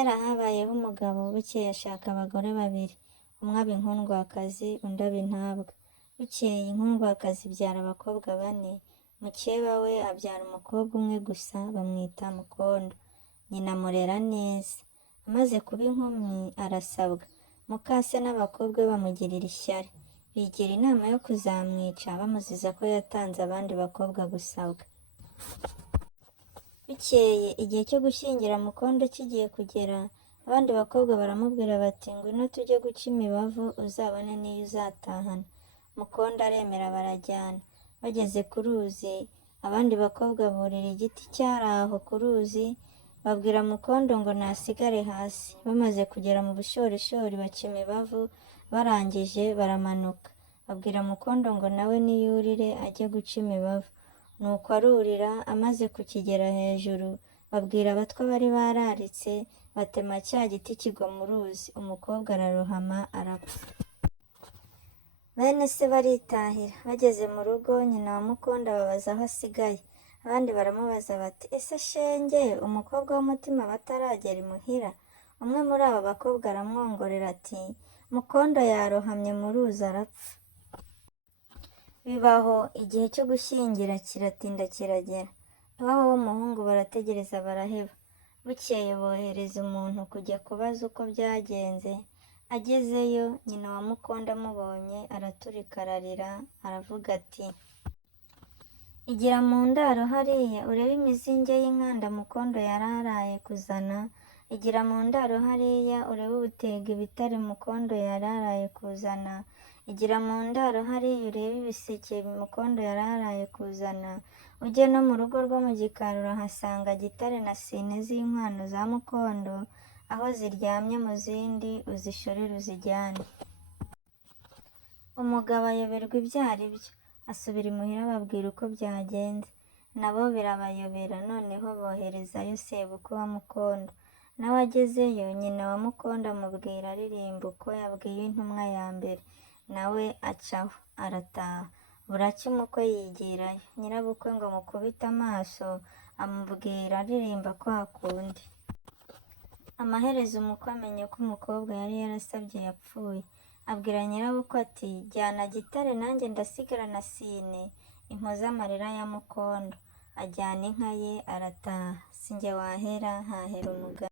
Kera habayeho umugabo bukeye ashaka abagore babiri, umwe aba inkundwakazi undi aba intabwa. Bukeye inkundwakazi ibyara abakobwa bane, mukeba we abyara umukobwa umwe gusa bamwita Mukondo. Nyina amurera neza. Amaze kuba inkumi arasabwa. Mukase n'abakobwa be bamugirira ishyari, bigira inama yo kuzamwica bamuziza ko yatanze abandi bakobwa gusabwa. Bukeye igihe cyo gushyingira Mukondo kigiye kugera, abandi bakobwa baramubwira bati ngwino tujye guca imibavu uzabone n'iyo uzatahana. Mukondo aremera barajyana. Bageze ku ruzi, abandi bakobwa burira igiti cyari aho ku ruzi, babwira Mukondo ngo nasigare hasi. Bamaze kugera mu bushorishori baca imibavu, barangije baramanuka. Babwira Mukondo ngo nawe niyurire ajye guca imibavu. Nuko arurira, amaze kukigera hejuru, babwira abatwa bari bararitse, batema cya giti kigwa mu ruzi, umukobwa ararohama arapfa. Bene se baritahira. Bageze mu rugo, nyina wa Mukondo ababaza aho asigaye. Abandi baramubaza bati ese shenge, umukobwa w'umutima bataragera imuhira? Umwe muri aba bakobwa aramwongorera ati Mukondo yarohamye mu ruzi arapfa. Bibaho igihe cyo gushyingira kiratinda kiragera. Iwabo w'umuhungu barategereza baraheba. Bukeye bohereza umuntu kujya kubaza uko byagenze. Agezeyo, nyina wa Mukondo amubonye araturika ararira, aravuga ati igira mu ndaro hariya urebe imizinge y'inkanda Mukondo yararaye kuzana. Igira mu ndaro hariya urebe ubutega ibitare Mukondo yararaye kuzana. Igira mu ndaro hariya urebe ibiseke Mukondo yararaye kuzana. Ujye no mu rugo rwo mu gikari urahasanga gitare na sine z'inkwano za Mukondo, aho ziryamye mu zindi uzishorere uzijyane. Umugabo ayoberwa ibyo ari byo, asubira imuhira ababwira uko byagenze. Nabo birabayobera, noneho boherezayo sebukwe wa Mukondo. Nawe agezeyo, nyina wa Mukondo amubwira aririmba uko yabwiye intumwa ya mbere. Nawe acaho arataha. Buracya umukwe yigirayo. Nyirabukwe ngo mukubite amaso, amubwira aririmba kwa kundi. Amaherezo umukwe amenye ko umukobwa yari yarasabye yapfuye. Abwira nyirabukwe ati jyana gitare nanjye ndasigara na sine impoze amarira ya Mukondo. Ajyana inka ye arataha. Sinjye wahera hahera umugani.